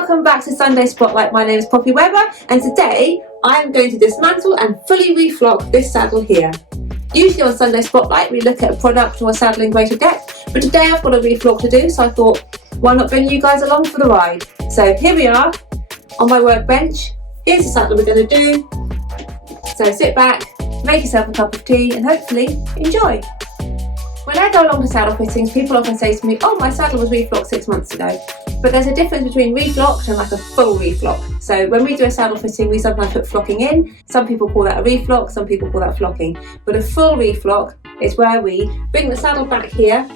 welcome back to Sunday Spotlight. My name is Poppy Webber and today I'm going to dismantle and fully reflock this saddle here. Usually on Sunday Spotlight we look at a product or a saddle in greater depth, but today I've got a reflock to do, so I thought why not bring you guys along for the ride. So here we are on my workbench. Here's the saddle we're going to do. So sit back, make yourself a cup of tea and hopefully enjoy. When I go along to saddle fittings, people often say to me, oh, my saddle was reflocked 6 months ago. But there's a difference between reflocked and like a full reflock. So when we do a saddle fitting, we sometimes put flocking in. Some people call that a reflock, some people call that flocking. But a full reflock is where we bring the saddle back here,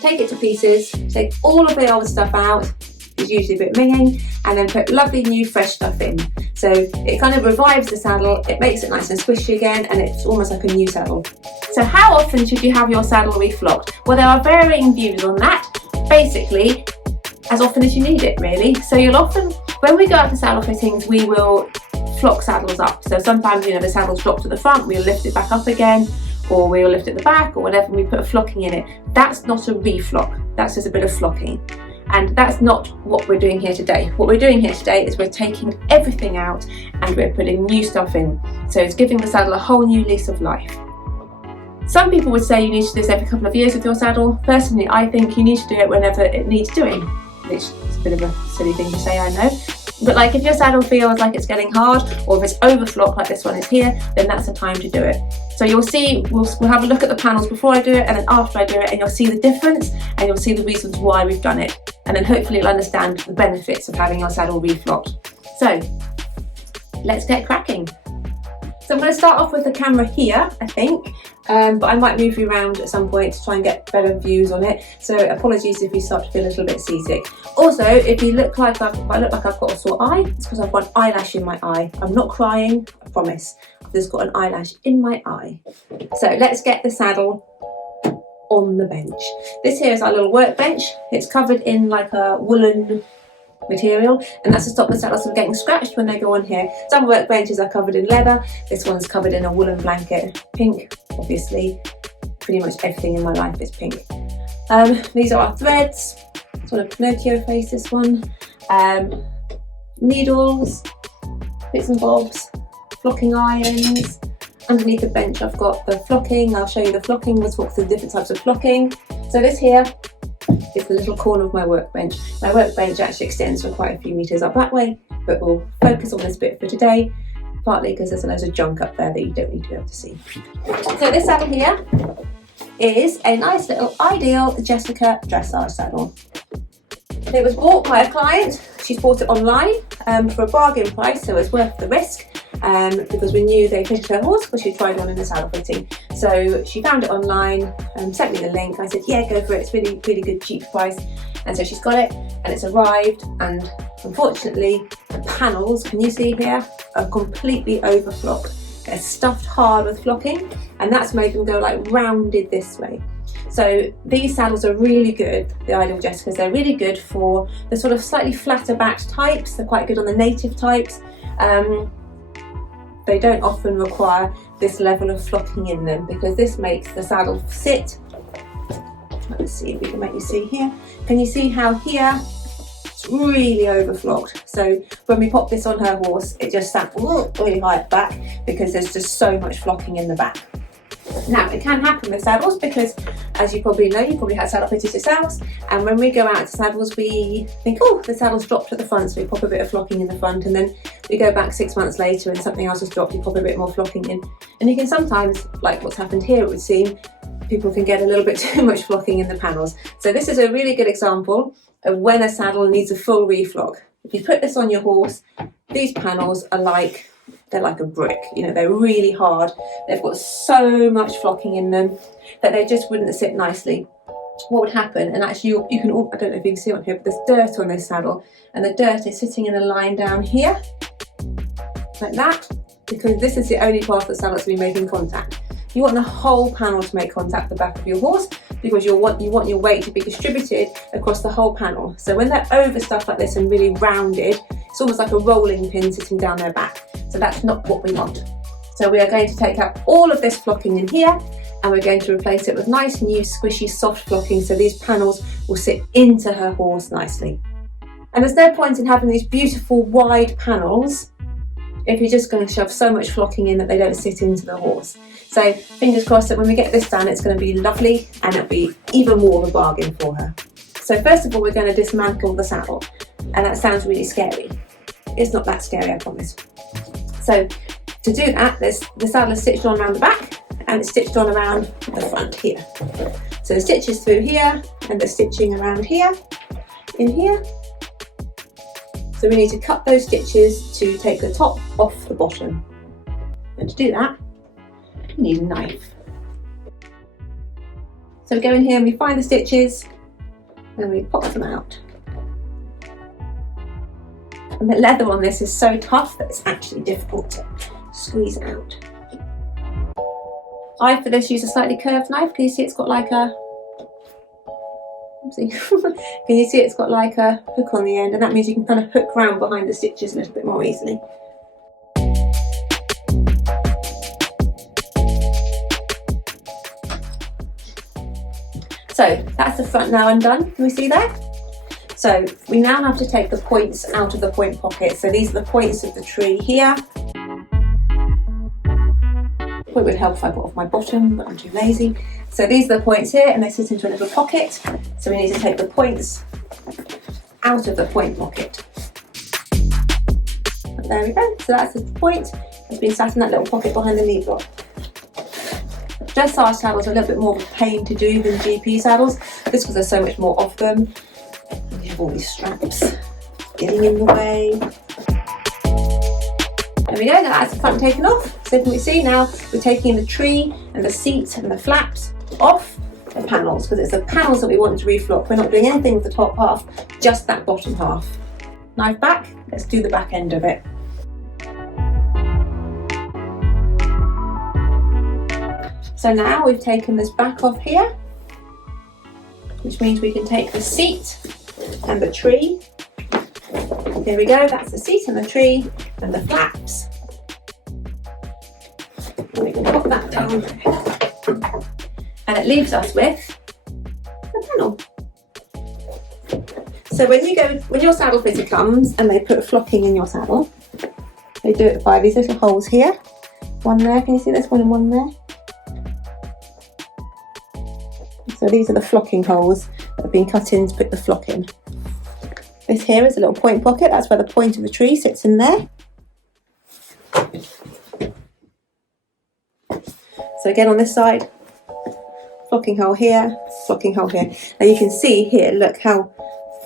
take it to pieces, take all of the old stuff out, it's usually a bit minging, and then put lovely new fresh stuff in. So it kind of revives the saddle, it makes it nice and squishy again, and it's almost like a new saddle. So how often should you have your saddle reflocked? Well, there are varying views on that. Basically, as often as you need it, really. So you'll often, when we go out to saddle fittings, we will flock saddles up. So sometimes, the saddle's dropped to the front, we'll lift it back up again, or we'll lift it at the back, or whatever, and we put a flocking in it. That's not a reflock, that's just a bit of flocking. And that's not what we're doing here today. What we're doing here today is we're taking everything out and we're putting new stuff in. So it's giving the saddle a whole new lease of life. Some people would say you need to do this every couple of years with your saddle. Personally, I think you need to do it whenever it needs doing, which is a bit of a silly thing to say, I know. But like if your saddle feels like it's getting hard, or if it's overflocked like this one is here, then that's the time to do it. So you'll see, we'll have a look at the panels before I do it and then after I do it, and you'll see the difference and you'll see the reasons why we've done it. And then hopefully you'll understand the benefits of having your saddle reflocked. So let's get cracking. So I'm going to start off with the camera here, I think, but I might move you around at some point to try and get better views on it. So apologies if you start to feel a little bit seasick. Also, if you look like I've got a sore eye, it's because I've got an eyelash in my eye. I'm not crying, I promise. I've just got an eyelash in my eye. So let's get the saddle on the bench. This here is our little workbench. It's covered in like a woolen material, and that's to stop the saddles from getting scratched when they go on here. Some workbenches are covered in leather, this one's covered in a woolen blanket. Pink, obviously, pretty much everything in my life is pink. These are our threads, sort of Pinocchio face, this one. Needles, bits and bobs, flocking irons. Underneath the bench I've got the flocking. I'll show you the flocking, we'll talk through the different types of flocking. So this here is the little corner of my workbench. My workbench actually extends for quite a few metres up that way, but we'll focus on this bit for today, partly because there's loads of junk up there that you don't need to be able to see. So this saddle here is a nice little Ideal Jessica Dressage Saddle. It was bought by a client. She's bought it online for a bargain price, so it's worth the risk. Because we knew they fitted her horse because she tried on in the saddle fitting. So she found it online and sent me the link. I said, yeah, go for it. It's really, really good, cheap price. And so she's got it and it's arrived. And unfortunately, the panels, can you see here, are completely overflocked. They're stuffed hard with flocking, and that's made them go like rounded this way. So these saddles are really good, the Ideal Jessicas. They're really good for the sort of slightly flatter backed types. They're quite good on the native types. They don't often require this level of flocking in them because this makes the saddle sit. Let's see if we can make you see here. Can you see how here it's really overflocked? So when we pop this on her horse, it just sat really high at the back because there's just so much flocking in the back. Now, it can happen with saddles because, as you probably know, you probably had saddle fitters yourselves, and when we go out to saddles, we think, oh, the saddle's dropped at the front, so we pop a bit of flocking in the front, and then we go back 6 months later and something else has dropped, you pop a bit more flocking in. And you can sometimes, like what's happened here, it would seem, people can get a little bit too much flocking in the panels. So this is a really good example of when a saddle needs a full reflock. If you put this on your horse, these panels are like, they're like a brick, they're really hard. They've got so much flocking in them that they just wouldn't sit nicely. What would happen, and actually you can, I don't know if you can see on here, but there's dirt on this saddle, and the dirt is sitting in a line down here, like that, because this is the only part of the saddle that's been making contact. You want the whole panel to make contact with the back of your horse because you want your weight to be distributed across the whole panel. So when they're overstuffed like this and really rounded, it's almost like a rolling pin sitting down their back. So that's not what we want. So we are going to take out all of this flocking in here and we're going to replace it with nice, new, squishy, soft flocking so these panels will sit into her horse nicely. And there's no point in having these beautiful wide panels if you're just going to shove so much flocking in that they don't sit into the horse. So fingers crossed that when we get this done, it's going to be lovely and it'll be even more of a bargain for her. So first of all, we're going to dismantle the saddle, and that sounds really scary. It's not that scary, I promise. So to do that, the saddle is stitched on around the back and it's stitched on around the front here. So the stitch is through here and the stitching around here, in here. So we need to cut those stitches to take the top off the bottom. And to do that, we need a knife. So we go in here and we find the stitches and we pop them out. And the leather on this is so tough that it's actually difficult to squeeze out. I, for this, use a slightly curved knife. Can you see it's got like a... Oopsie. Can you see it's got like a hook on the end, and that means you can kind of hook round behind the stitches a little bit more easily. So that's the front now undone. Can we see there? So we now have to take the points out of the point pocket. So these are the points of the tree here. It would help if I got off my bottom, but I'm too lazy. So these are the points here, and they sit into a little pocket. So we need to take the points out of the point pocket. And there we go. So that's the point that's been sat in that little pocket behind the knee block. Dressage saddles are a little bit more of a pain to do than GP saddles, just because there's so much more of them. And you have all these straps getting in the way. There we go, now that's the front taken off. So can we see now we're taking the tree and the seat and the flaps off the panels, because it's the panels that we want to reflock. We're not doing anything with the top half, just that bottom half. Knife back, let's do the back end of it. So now we've taken this back off here, which means we can take the seat and the tree. Here we go, that's the seat and the tree and the flaps. And we can pop that down. And it leaves us with the panel. So when your saddle fitter comes and they put flocking in your saddle, they do it by these little holes here. One there, can you see this one and one there? So these are the flocking holes that have been cut in to put the flock in. This here is a little point pocket, that's where the point of the tree sits in there. So again on this side, flocking hole here, flocking hole here. Now you can see here, look how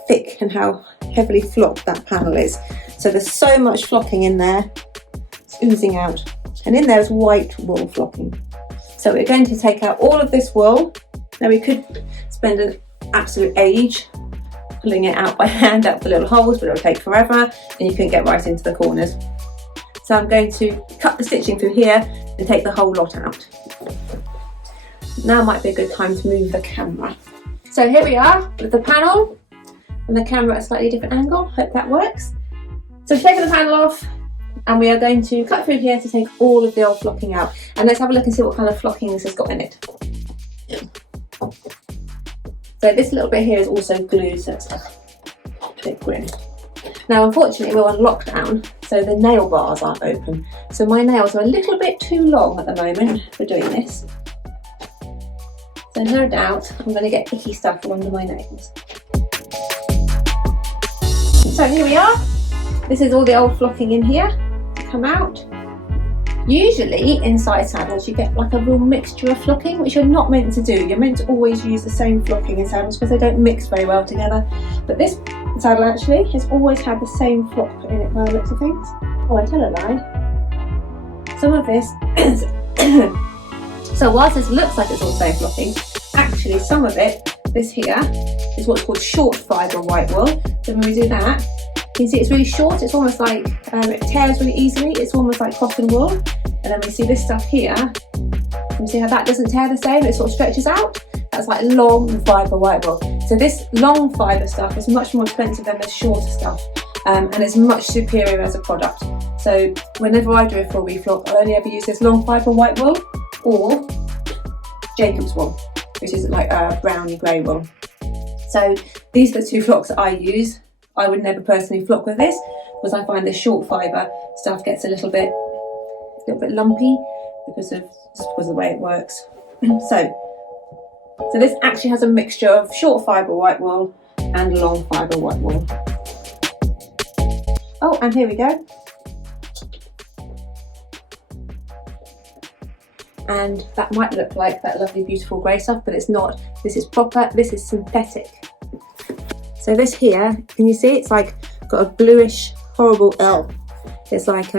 thick and how heavily flocked that panel is. So there's so much flocking in there, it's oozing out. And in there is white wool flocking. So we're going to take out all of this wool. Now we could spend an absolute age pulling it out by hand out the little holes, but it'll take forever and you can get right into the corners. So I'm going to cut the stitching through here and take the whole lot out. Now might be a good time to move the camera. So here we are with the panel and the camera at a slightly different angle. Hope that works. So we've taken the panel off and we are going to cut through here to take all of the old flocking out. And let's have a look and see what kind of flocking this has got in it. So this little bit here is also glued, so it's a bit grim. Now unfortunately we're on lockdown, so the nail bars aren't open. So my nails are a little bit too long at the moment for doing this. So no doubt I'm going to get icky stuff all under my nails. So here we are. This is all the old flocking in here to come out. Usually inside saddles you get like a real mixture of flocking, which you're not meant to do. You're meant to always use the same flocking in saddles because they don't mix very well together. But this saddle actually has always had the same flock put in it by the looks of things. Oh, I tell a lie. Some of this so whilst this looks like it's all the same flocking, actually some of it, this here, is what's called short fibre white wool. So when we do that, you can see it's really short, it's almost like, it tears really easily, it's almost like cotton wool. And then we see this stuff here, you see how that doesn't tear the same, it sort of stretches out. That's like long fibre white wool. So this long fibre stuff is much more expensive than the shorter stuff, and it's much superior as a product. So whenever I do a full reflock, I'll only ever use this long fibre white wool or Jacob's wool, which is like a browny grey wool. So these are the two flocks that I use. I would never personally flock with this because I find this short fibre stuff gets a little bit lumpy because of the way it works. So this actually has a mixture of short fibre white wool and long fibre white wool. Oh, and here we go. And that might look like that lovely beautiful grey stuff, but it's not. This is proper, this is synthetic. So this here, can you see it's like got a bluish horrible it's like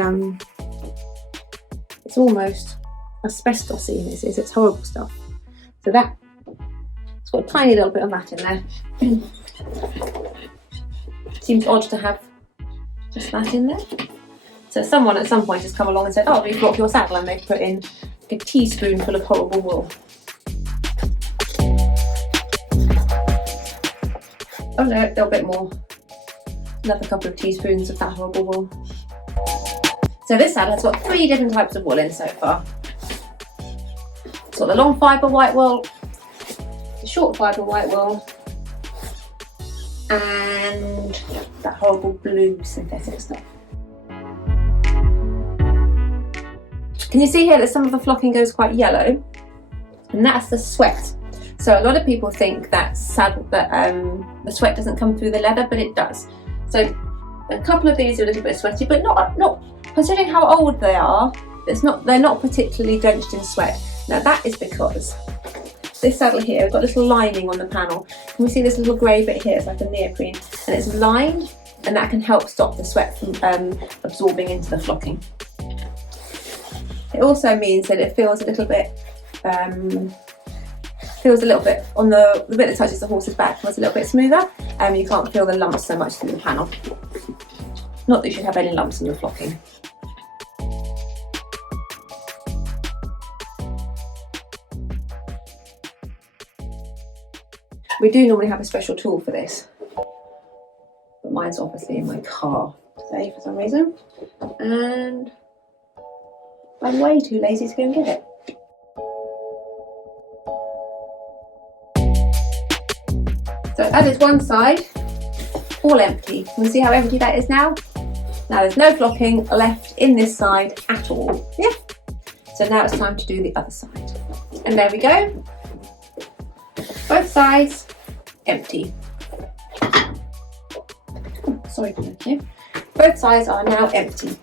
it's almost asbestos-y, this is, it's horrible stuff. So that, it's got a tiny little bit of that in there. Seems odd to have just that in there. So someone at some point has come along and said, oh, reflock your saddle, and they've put in a teaspoonful of horrible wool. Oh no, a little bit more. Another couple of teaspoons of that horrible wool. So this saddle has got 3 different types of wool in so far. It's got the long fibre white wool, the short fibre white wool, and that horrible blue synthetic stuff. Can you see here that some of the flocking goes quite yellow? And that's the sweat. So a lot of people think that the sweat doesn't come through the leather, but it does. So a couple of these are a little bit sweaty, but not considering how old they are, they're not particularly drenched in sweat. Now that is because this saddle here, we've got a little lining on the panel. Can we see this little grey bit here? It's like a neoprene, and it's lined, and that can help stop the sweat from absorbing into the flocking. It also means that it feels a little bit on the bit that touches the horse's back feels a little bit smoother, and you can't feel the lumps so much through the panel. Not that you should have any lumps in your flocking. We do normally have a special tool for this, but mine's obviously in my car today for some reason, and I'm way too lazy to go and get it. So that is one side, all empty. Can you see how empty that is now? Now there's no flocking left in this side at all. Yeah. So now it's time to do the other side. And there we go. Both sides empty. Oh, sorry, Pinocchio. Both sides are now empty.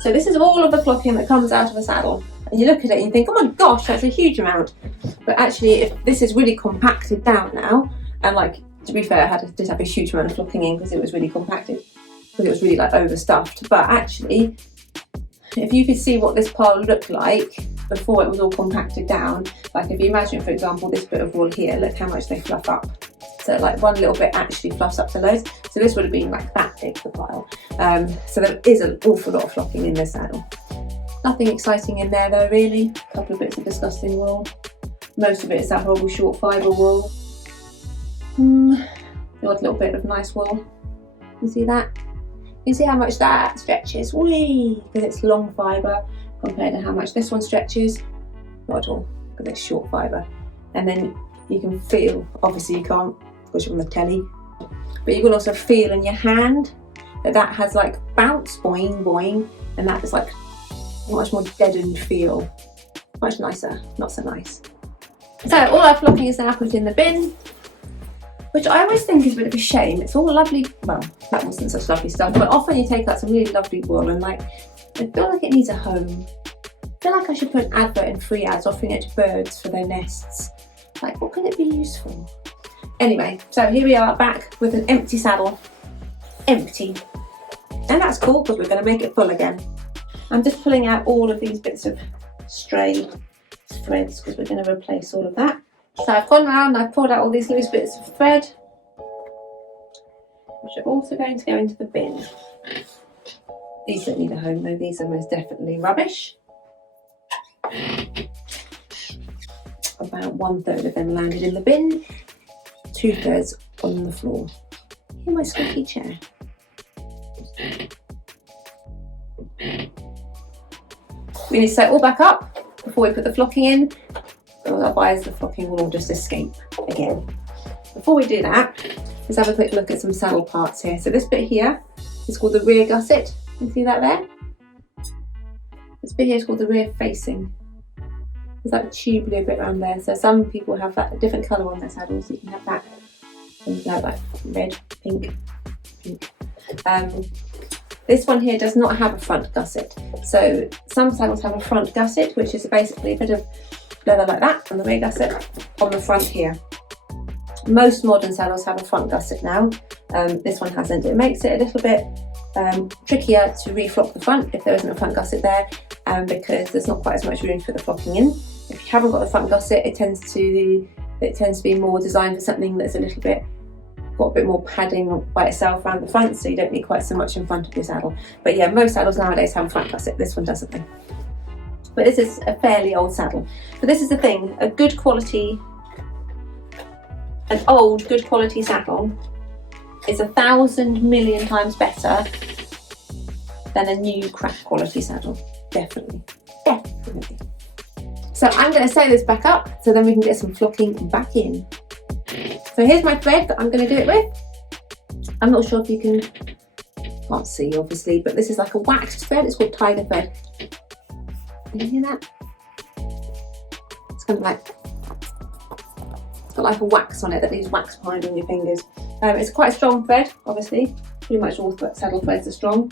So this is all of the flocking that comes out of a saddle. And you look at it and you think, oh my gosh, that's a huge amount. But actually, if this is really compacted down now, and like, to be fair, I did have a huge amount of flocking in because it was really compacted, because it was really like overstuffed. But actually, if you could see what this pile looked like before it was all compacted down, like if you imagine, for example, this bit of wool here, look how much they fluff up. So like one little bit actually fluffs up to loads. So this would have been like that big, the pile. So there is an awful lot of flocking in this saddle. Nothing exciting in there though, really. A couple of bits of disgusting wool. Most of it is that horrible short fibre wool. The odd little bit of nice wool. You see that? You see how much that stretches? Whee! Because it's long fibre compared to how much this one stretches. Not at all, because it's short fibre. And then you can feel, obviously you can't because you're on the telly, but you can also feel in your hand that has like bounce, boing, boing, and that is like a much more deadened feel. Much nicer, not so nice. So all our flocking is now put in the bin, which I always think is a bit of a shame. It's all lovely, well, that wasn't such lovely stuff, but often you take out some really lovely wool and like, I feel like it needs a home. I feel like I should put an advert in free ads offering it to birds for their nests. Like, what could it be used for? Anyway, so here we are back with an empty saddle. Empty. And that's cool because we're going to make it full again. I'm just pulling out all of these bits of stray threads because we're going to replace all of that. So I've gone around and I've pulled out all these loose bits of thread, which are also going to go into the bin. These don't need a home though, these are most definitely rubbish. About 1/3 of them landed in the bin, 2/3 on the floor. In my squeaky chair. We need to set it all back up before we put the flocking in, otherwise the flocking will all just escape again. before we do that, let's have a quick look at some saddle parts here. So this bit here is called the rear gusset. You see that there? This bit here is called the rear facing. There's that tubular bit around there. So some people have that different colour on their saddles. So you can have that, and like red, pink. This one here does not have a front gusset. So some saddles have a front gusset, which is basically a bit of leather like that, and the rear gusset on the front here. Most modern saddles have a front gusset now. This one hasn't. It makes it a little bit trickier to reflock the front if there isn't a front gusset there, because there's not quite as much room to put the flocking in. If you haven't got the front gusset, it tends to be more designed for something that's got a bit more padding by itself around the front, so you don't need quite so much in front of your saddle. But yeah, most saddles nowadays have a front gusset. This one doesn't though. But this is a fairly old saddle. But this is the thing, an old good quality saddle is 1,000 million times better than a new crap quality saddle. Definitely. So I'm going to sew this back up so then we can get some flocking back in. So here's my thread that I'm going to do it with. I'm not sure if you can't see obviously, but this is like a waxed thread. It's called tiger thread. Can you hear that? It's kind of like, it's got like a wax on it that leaves wax behind on your fingers. It's quite a strong thread, obviously. Pretty much all saddle threads are strong.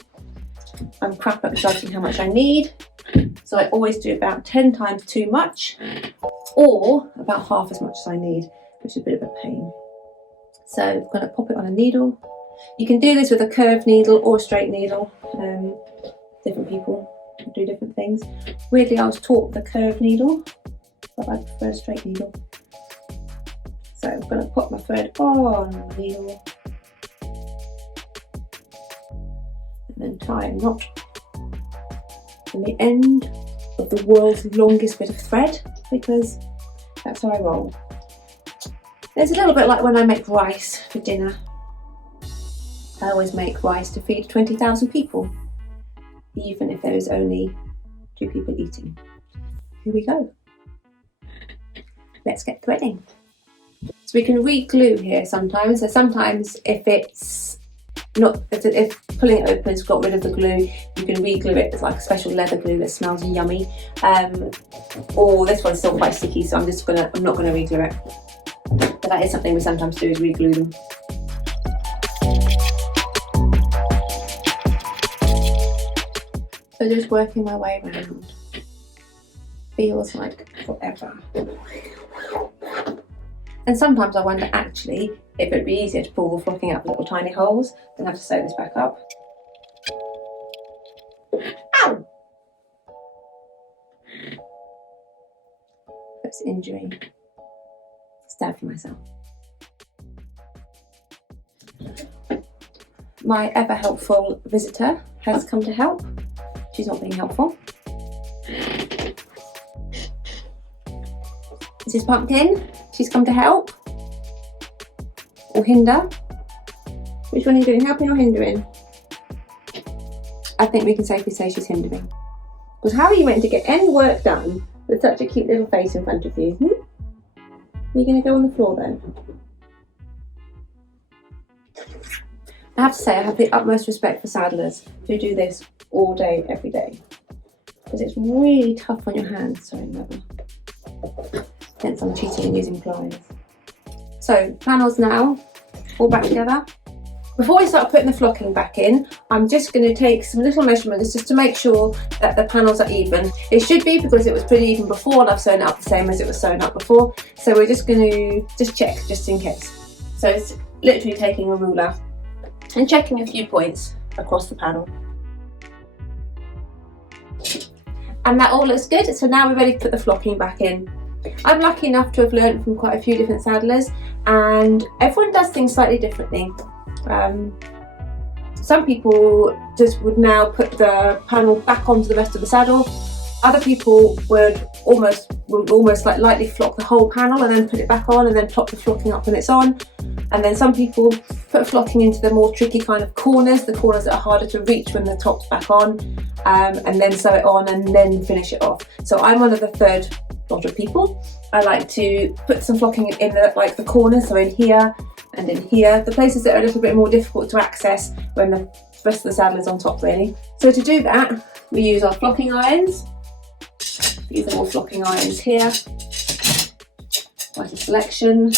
I'm crap at judging how much I need. So I always do about 10 times too much, or about half as much as I need, which is a bit of a pain. So I'm going to pop it on a needle. You can do this with a curved needle or a straight needle. Different people do different things. Weirdly, I was taught the curved needle, but I prefer a straight needle. So I'm going to put my thread on the needle and then tie a knot on the end of the world's longest bit of thread, because that's how I roll. It's a little bit like when I make rice for dinner. I always make rice to feed 20,000 people, even if there is only 2 people eating. Here we go. Let's get threading. So we can re-glue here sometimes. So sometimes if pulling it open has got rid of the glue, you can re-glue it. It's like a special leather glue that smells yummy. Or this one's still quite sticky, so I'm not gonna re-glue it. But that is something we sometimes do, is re-glue them. So just working my way around. Feels like forever. And sometimes I wonder actually if it'd be easier to pull the flocking out little tiny holes than have to sew this back up. Ow! That's injury. Stabbed myself. My ever helpful visitor has come to help. She's not being helpful. This is Pumpkin. She's come to help. Or hinder. Which one are you doing? Helping or hindering? I think we can safely say she's hindering. Because how are you meant to get any work done with such a cute little face in front of you? Are you going to go on the floor then? I have to say I have the utmost respect for saddlers who do this all day, every day. Because it's really tough on your hands. Sorry, Mother. Hence I'm cheating and using pliers. So, panels now, all back together. Before we start putting the flocking back in, I'm just going to take some little measurements just to make sure that the panels are even. It should be, because it was pretty even before and I've sewn it up the same as it was sewn up before. So we're just going to check, just in case. So it's literally taking a ruler and checking a few points across the panel. And that all looks good, so now we're ready to put the flocking back in. I'm lucky enough to have learned from quite a few different saddlers, and everyone does things slightly differently. Some people just would now put the panel back onto the rest of the saddle. Other people would almost like lightly flock the whole panel and then put it back on and then top the flocking up when it's on. And then some people put flocking into the more tricky kind of corners, the corners that are harder to reach when the top's back on, and then sew it on and then finish it off. So I'm one of the third lot of people. I like to put some flocking in the corners, so in here and in here, the places that are a little bit more difficult to access when the rest of the saddle is on top really. So to do that, we use our flocking irons. These are all flocking irons here. Quite a selection.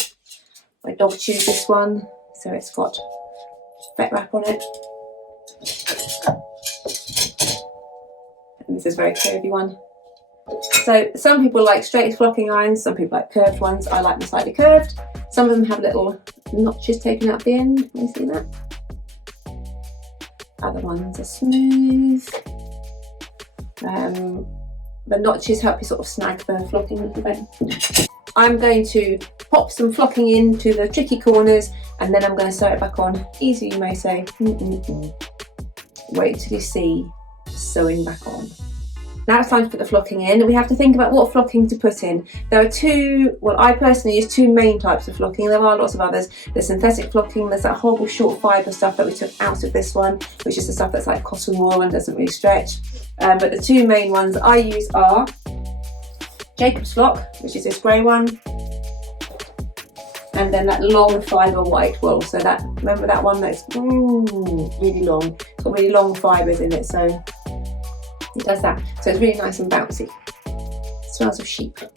My dog chews this one, so it's got vet wrap on it. And this is a very curvy one. So some people like straight flocking irons, some people like curved ones. I like them slightly curved. Some of them have little notches taken out the end. Can you see that? Other ones are smooth. The notches help you sort of snag the flocking a little bit. I'm going to pop some flocking into the tricky corners and then I'm going to sew it back on. Easy, you may say. Wait till you see sewing back on. Now it's time to put the flocking in. We have to think about what flocking to put in. There are two, well, I personally use two main types of flocking. There are lots of others. There's synthetic flocking, there's that horrible short fibre stuff that we took out of this one, which is the stuff that's like cotton wool and doesn't really stretch. But the two main ones I use are Jacob's flock, which is this grey one, and then that long fibre white wool. So that, remember that one that's really long? It's got really long fibres in it, so it does that. So it's really nice and bouncy. It smells of sheep. Can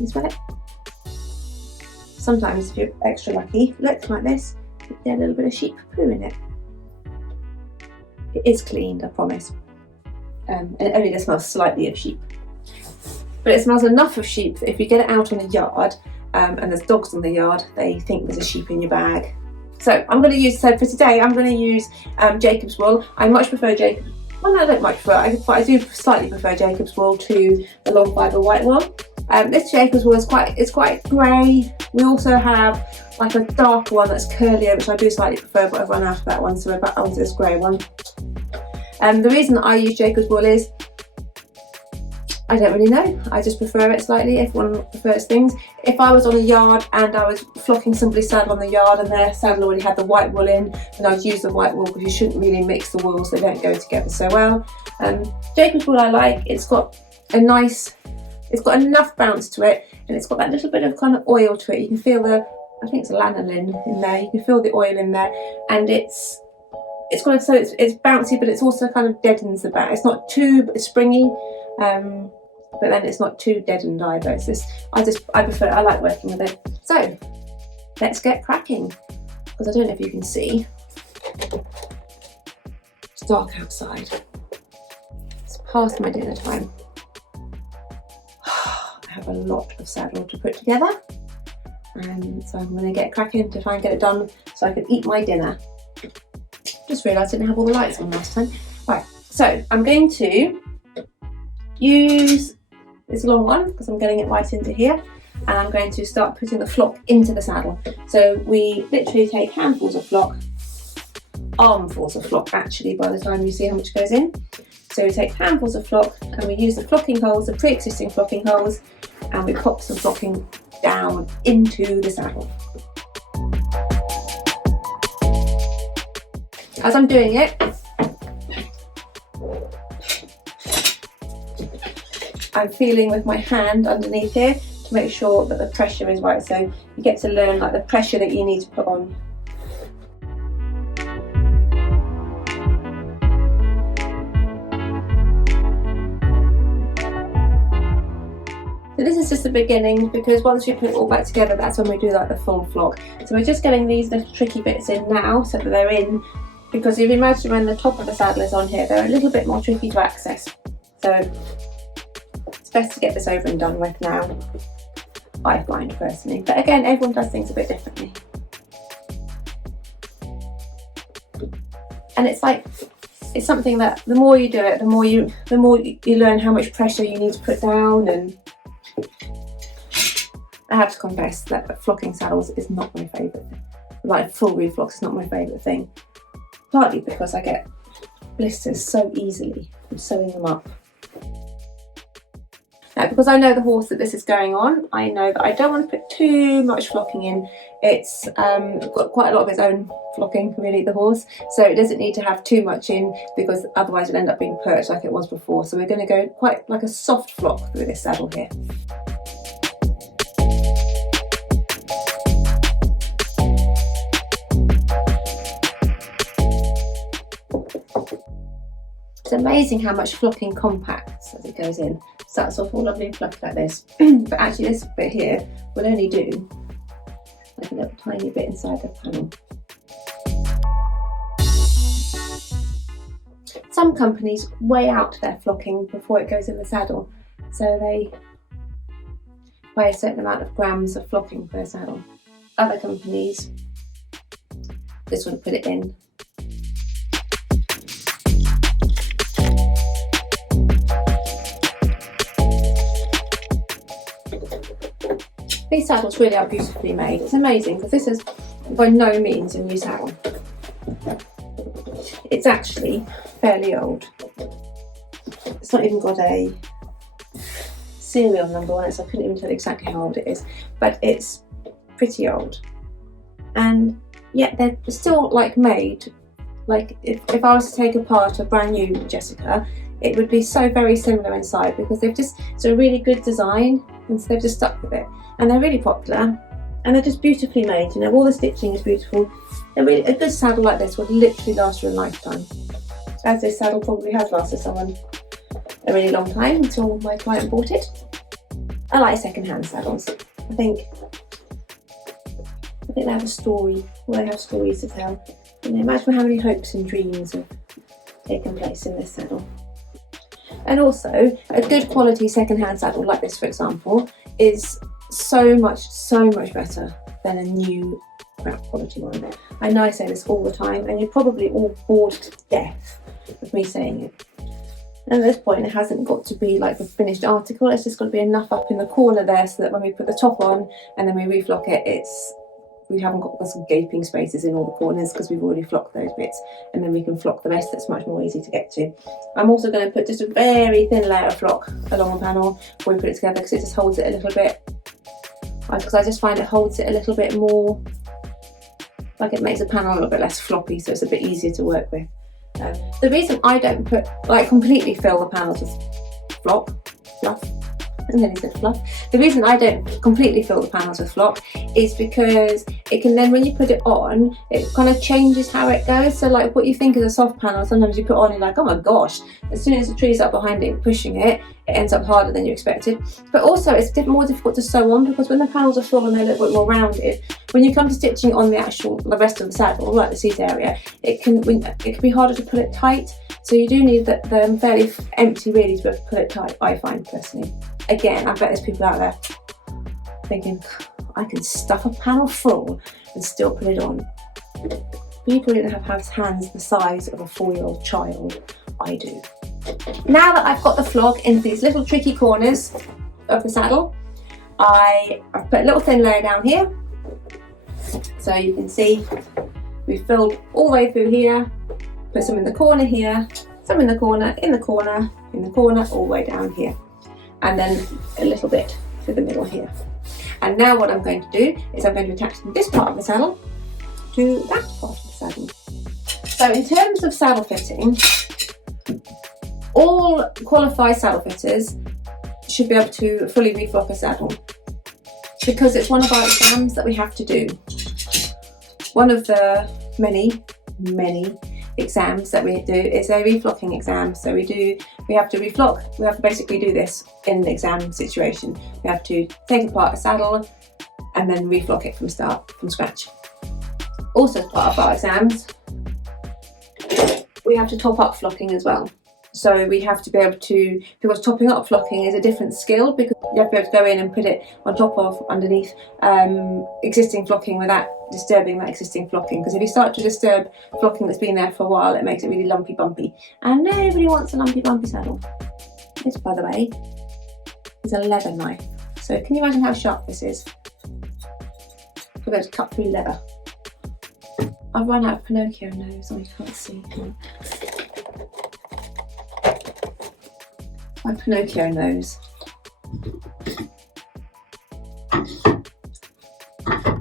you smell it? Sometimes if you're extra lucky, look like this, you get a little bit of sheep poo in it. It is cleaned, I promise. And it only does smell slightly of sheep. But it smells enough of sheep that if you get it out in a yard and there's dogs in the yard, they think there's a sheep in your bag. So I'm going to use, so for today, I'm going to use Jacob's wool. I much prefer Jacob's. Well, no, I don't much prefer, but I do slightly prefer Jacob's wool to the long fibre white wool. This Jacob's wool is quite grey. We also have like a darker one that's curlier, which I do slightly prefer, but I've run out of that one, so we're back onto this grey one. The reason that I use Jacob's wool is, I don't really know, I just prefer it slightly. Everyone prefers things. If I was on a yard and I was flocking somebody's saddle on the yard and their saddle already had the white wool in, then I'd use the white wool because you shouldn't really mix the wools, they don't go together so well. Jacob's wool I like, it's got enough bounce to it, and it's got that little bit of kind of oil to it. You can feel I think it's lanolin in there, you can feel the oil in there, and it's bouncy, but it's also kind of deadens the back. It's not too springy, but then it's not too deadened either. It's just, I prefer it, I like working with it. So, let's get cracking, because I don't know if you can see. It's dark outside. It's past my dinner time. I have a lot of saddle to put together, and so I'm going to get cracking to try and get it done so I can eat my dinner. Just realised I didn't have all the lights on last time. Right, so I'm going to use this long one because I'm getting it right into here, and I'm going to start putting the flock into the saddle. So we literally take handfuls of flock, armfuls of flock actually by the time you see how much goes in. So we take handfuls of flock and we use the flocking holes, the pre-existing flocking holes, and we pop some flocking down into the saddle. As I'm doing it, I'm feeling with my hand underneath here to make sure that the pressure is right. So you get to learn like the pressure that you need to put on. So this is just the beginning, because once we put it all back together, that's when we do like the full flock. So we're just getting these little tricky bits in now so that they're in, because if you imagine when the top of the saddle is on here, they're a little bit more tricky to access. So it's best to get this over and done with now, I find personally. But again, everyone does things a bit differently. And it's like, it's something that the more you do it, the more you learn how much pressure you need to put down. And I have to confess that flocking saddles is not my favourite thing. Like full reflocks is not my favourite thing. Partly because I get blisters so easily from sewing them up. Now, because I know the horse that this is going on, I know that I don't want to put too much flocking in. It's got quite a lot of its own flocking, really, the horse, so it doesn't need to have too much in, because otherwise it'll end up being perched like it was before. So we're going to go quite like a soft flock through this saddle here. amazing how much flocking compacts as it goes in. Starts off all lovely and fluffy like this, but actually this bit here will only do like a little tiny bit inside the panel. Some companies weigh out their flocking before it goes in the saddle, so they weigh a certain amount of grams of flocking per saddle. Other companies just want to put it in. These saddles really are beautifully made. It's amazing because this is by no means a new saddle. It's actually fairly old. It's not even got a serial number on it, so I couldn't even tell exactly how old it is, but it's pretty old. And yet they're still like made, like if I was to take apart a brand new Jessica, it would be so very similar inside because it's a really good design and so they've just stuck with it. And they're really popular and they're just beautifully made, you know, all the stitching is beautiful. A good saddle like this would literally last you a lifetime. As this saddle probably has lasted someone a really long time until my client bought it. I like second-hand saddles. I think they have a story, or they have stories to tell. You know, imagine how many hopes and dreams have taken place in this saddle. And also, a good quality second-hand saddle like this, for example, is so much better than a new crap quality one. I know I say this all the time, and you're probably all bored to death of me saying it. And at this point, it hasn't got to be like a finished article. It's just got to be enough up in the corner there so that when we put the top on and then we reflock it, we haven't got some gaping spaces in all the corners because we've already flocked those bits, and then we can flock the rest. That's much more easy to get to. I'm also going to put just a very thin layer of flock along the panel before we put it together because it just holds it a little bit, because I just find it holds it a little bit more, like it makes the panel a little bit less floppy, so it's a bit easier to work with. The reason I don't completely fill the panels with fluff, and then he said fluff. The reason I don't completely fill the panels with flock is because it can then, when you put it on, it kind of changes how it goes. So like what you think is a soft panel, sometimes you put on, you're like, oh my gosh, as soon as the tree's up behind it pushing it, it ends up harder than you expected. But also it's more difficult to sew on because when the panels are full and they're a little bit more rounded, when you come to stitching on the rest of the saddle, like the seat area, it can be harder to pull it tight. So you do need them fairly empty really to be able to pull it tight, I find personally. Again, I bet there's people out there thinking, I can stuff a panel full and still put it on. People don't have hands the size of a 4-year-old child. I do. Now that I've got the flock into these little tricky corners of the saddle, I've put a little thin layer down here. So you can see we've filled all the way through here, put some in the corner here, some in the corner, in the corner, in the corner, all the way down here. And then a little bit through the middle here. And now what I'm going to do is I'm going to attach this part of the saddle to that part of the saddle. So in terms of saddle fitting, all qualified saddle fitters should be able to fully reflock a saddle because it's one of our exams that we have to do. One of the many exams that we do is a reflocking exam. So we have to reflock. We have to basically do this in the exam situation. We have to take apart a saddle and then reflock it from scratch. Also, as part of our exams, we have to top up flocking as well. So we have to be able to, because topping up flocking is a different skill because you have to be able to go in and put it on top of, underneath existing flocking without disturbing that existing flocking. Because if you start to disturb flocking that's been there for a while, it makes it really lumpy bumpy. And nobody wants a lumpy bumpy saddle. This, by the way, is a leather knife. So can you imagine how sharp this is? We're going to cut through leather. I've run out of Pinocchio nose, so you can't see. My Pinocchio nose.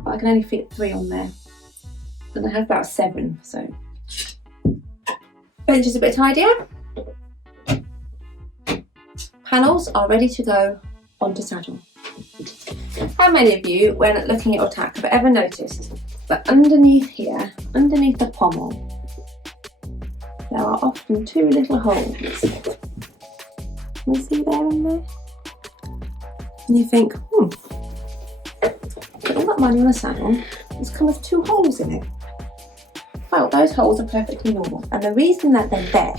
I can only fit 3 on there. And I have about 7, so. Bench is a bit tidier. Panels are ready to go onto saddle. How many of you, when looking at your tack, have ever noticed that underneath here, underneath the pommel, there are often two little holes. Can you see there in there? And you think, put all that money on a saddle, it's come with two holes in it. Well, those holes are perfectly normal, and the reason that they're there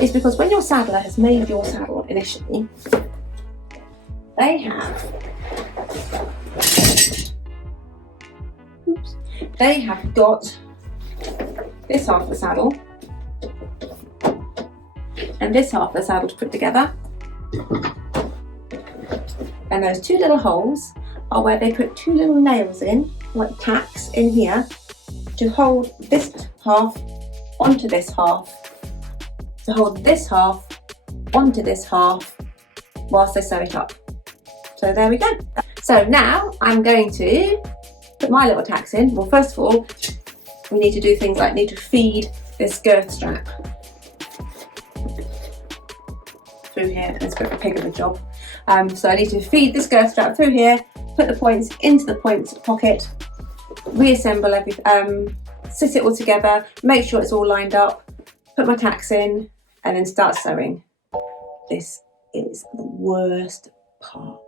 is because when your saddler has made your saddle initially, they have got this half of the saddle and this half of the saddle to put together, and those two little holes are where they put two little nails in, like tacks in here, to hold this half onto this half, to hold this half onto this half whilst they sew it up. So there we go. So now I'm going to put my little tacks in. Well, first of all, we need to do things like need to feed this girth strap through here. It's a bit of a pig of a job. So I need to feed this girth strap through here, put the points into the points pocket, reassemble everything, sit it all together, make sure it's all lined up, put my tacks in, and then start sewing. This is the worst part.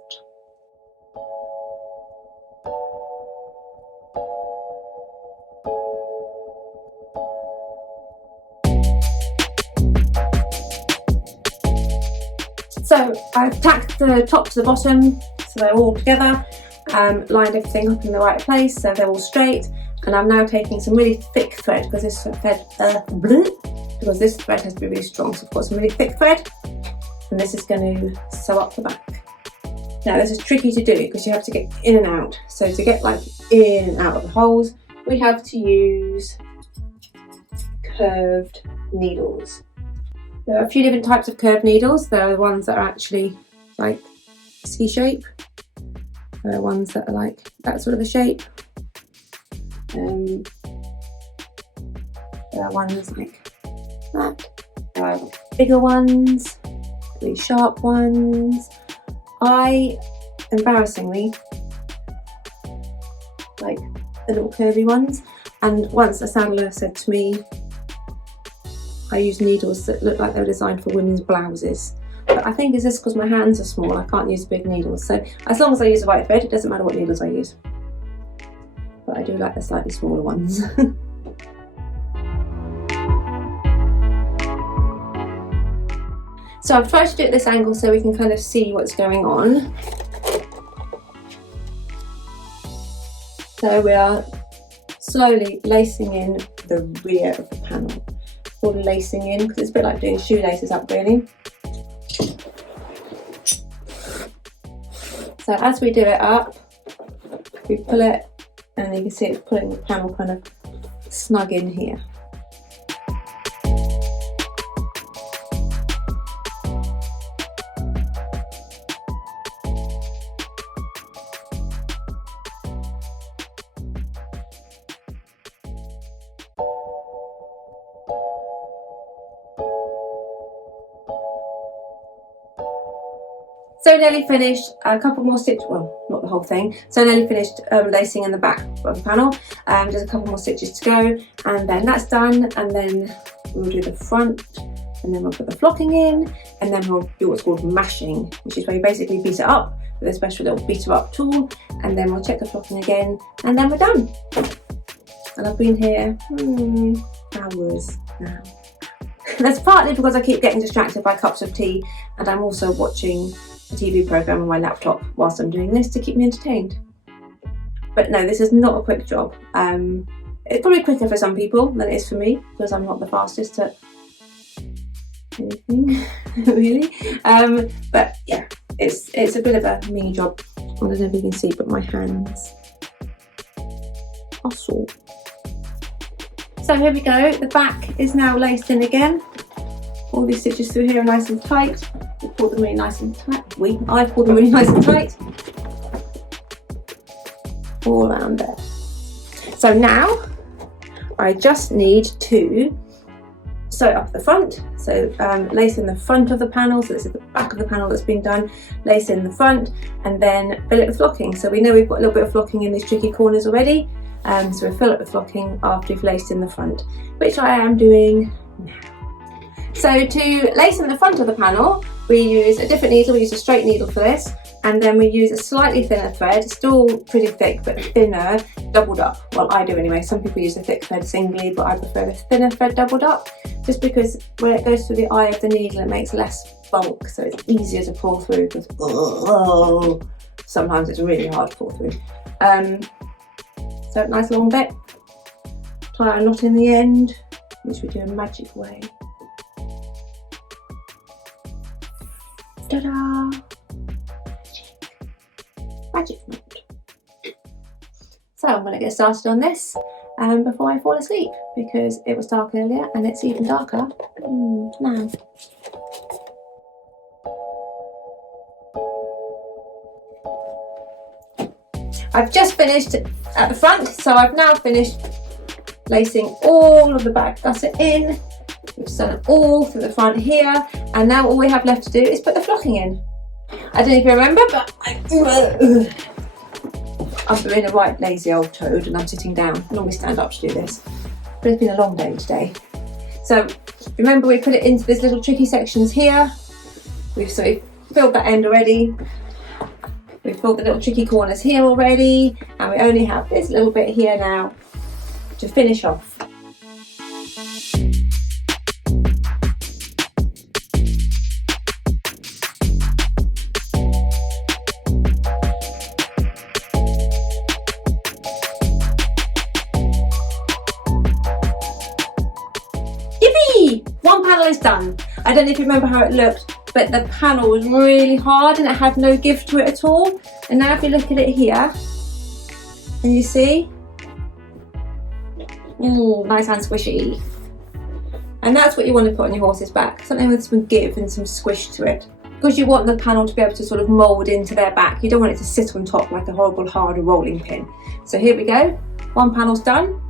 So I've tacked the top to the bottom so they're all together, lined everything up in the right place so they're all straight, and I'm now taking some really thick thread because this thread has to be really strong, so I've got some really thick thread, and this is going to sew up the back. Now this is tricky to do because you have to get in and out, so to get like in and out of the holes we have to use curved needles. There are a few different types of curved needles. There are the ones that are actually like C-shape. There are ones that are like that sort of a shape. There are ones like that. There are bigger ones, really sharp ones. I, embarrassingly, like the little curvy ones. And once a saddler said to me, I use needles that look like they were designed for women's blouses. But I think it's just because my hands are small, I can't use big needles. So as long as I use the right thread, it doesn't matter what needles I use. But I do like the slightly smaller ones. So I've tried to do it at this angle so we can kind of see what's going on. So we are slowly lacing in the rear of the panel. All the lacing in, because it's a bit like doing shoelaces up really. So as we do it up, we pull it, and you can see it's pulling the panel kind of snug in here. So nearly finished, a couple more stitches, well not the whole thing, so nearly finished lacing in the back of the panel, just a couple more stitches to go, and then that's done, and then we'll do the front, and then we'll put the flocking in, and then we'll do what's called mashing, which is where you basically beat it up with a special little beater up tool, and then we'll check the flocking again, and then we're done. And I've been here hours now. That's partly because I keep getting distracted by cups of tea, and I'm also watching a TV programme on my laptop whilst I'm doing this to keep me entertained. But no, this is not a quick job. It's probably quicker for some people than it is for me because I'm not the fastest at anything, really. But yeah, it's a bit of a mini job. I don't know if you can see, but my hands are sore. So here we go, the back is now laced in again. All these stitches through here are nice and tight. We pulled them really nice and tight. I've pulled them really nice and tight. All around there. So now I just need to sew up the front. So lace in the front of the panel. So this is the back of the panel that's been done. Lace in the front and then fill it with flocking. So we know we've got a little bit of flocking in these tricky corners already. So we'll fill it with flocking after we've laced in the front, which I am doing now. So to lace in the front of the panel, we use a different needle. We use a straight needle for this, and then we use a slightly thinner thread, still pretty thick but thinner, doubled up. Well, I do anyway. Some people use the thick thread singly, but I prefer the thinner thread doubled up, just because when it goes through the eye of the needle, it makes less bulk, so it's easier to pull through, because sometimes it's really hard to pull through. So a nice long bit, tie a knot in the end, which we do a magic way. Ta-da! Magic knot. So I'm going to get started on this before I fall asleep, because it was dark earlier and it's even darker now. I've just finished at the front, so I've now finished lacing all of the back gusset in. We've done it all through the front here, and now all we have left to do is put the flocking in. I don't know if you remember, but I'm being a right lazy old toad and I'm sitting down. I normally stand up to do this, but it's been a long day today. So remember, we put it into these little tricky sections here. We've filled that end already. We've filled the little tricky corners here already, and we only have this little bit here now to finish off. Yippee! One panel is done. I don't know if you remember how it looked, but the panel was really hard and it had no give to it at all. And now if you look at it here, and you see, nice and squishy. And that's what you want to put on your horse's back, something with some give and some squish to it. Because you want the panel to be able to sort of mould into their back. You don't want it to sit on top like a horrible hard rolling pin. So here we go, one panel's done.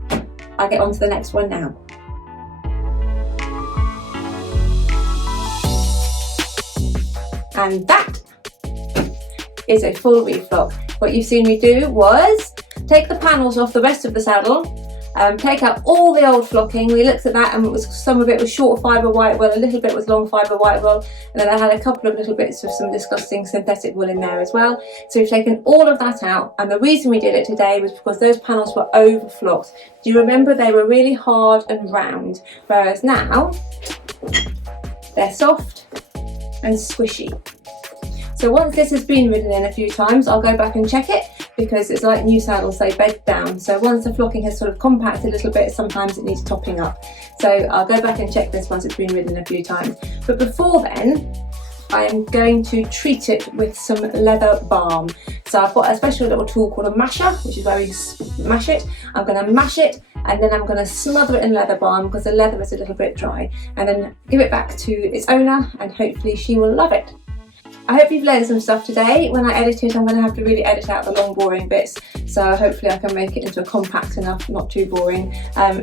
I'll get on to the next one now. And that is a full reflock. What you've seen me do was take the panels off the rest of the saddle, take out all the old flocking. We looked at that, and some of it was short fibre white wool, a little bit was long fibre white wool, and then I had a couple of little bits of some disgusting synthetic wool in there as well. So we've taken all of that out, and the reason we did it today was because those panels were over flocked. Do you remember? They were really hard and round, whereas now they're soft and squishy. So once this has been ridden in a few times, I'll go back and check it, because it's like new saddles, they bed down. So once the flocking has sort of compacted a little bit, sometimes it needs topping up. So I'll go back and check this once it's been ridden a few times. But before then, I am going to treat it with some leather balm. So I've got a special little tool called a masher, which is where we mash it. I'm going to mash it, and then I'm going to smother it in leather balm, because the leather is a little bit dry, and then give it back to its owner, and hopefully she will love it. I hope you've learned some stuff today. When I edit it, I'm going to have to really edit out the long boring bits, so hopefully I can make it into a compact enough, not too boring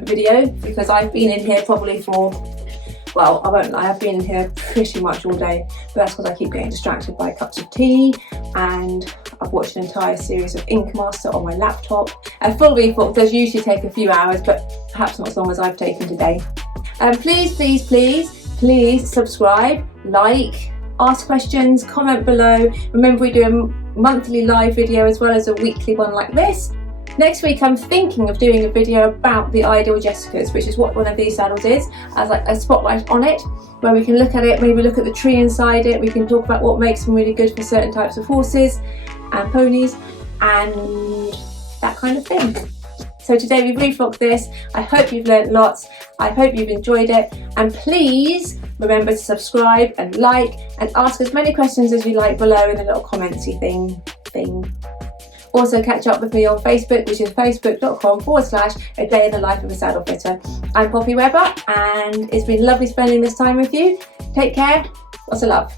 video, because I've been in here probably for, well, I won't lie, I've been in here pretty much all day, but that's because I keep getting distracted by cups of tea, and I've watched an entire series of Ink Master on my laptop. A full reflock does usually take a few hours, but perhaps not as long as I've taken today. Please subscribe, like, ask questions, comment below. Remember, we do a monthly live video as well as a weekly one like this. Next week I'm thinking of doing a video about the Ideal Jessicas, which is what one of these saddles is, as like a spotlight on it, where we can look at it, maybe look at the tree inside it, we can talk about what makes them really good for certain types of horses and ponies and that kind of thing. So today we've reflocked this. I hope you've learnt lots. I hope you've enjoyed it. And please remember to subscribe and like and ask as many questions as you like below in the little commentsy thing. Also catch up with me on Facebook, which is facebook.com/a day in the life of a saddle fitter. I'm Poppy Webber, and it's been lovely spending this time with you. Take care. Lots of love.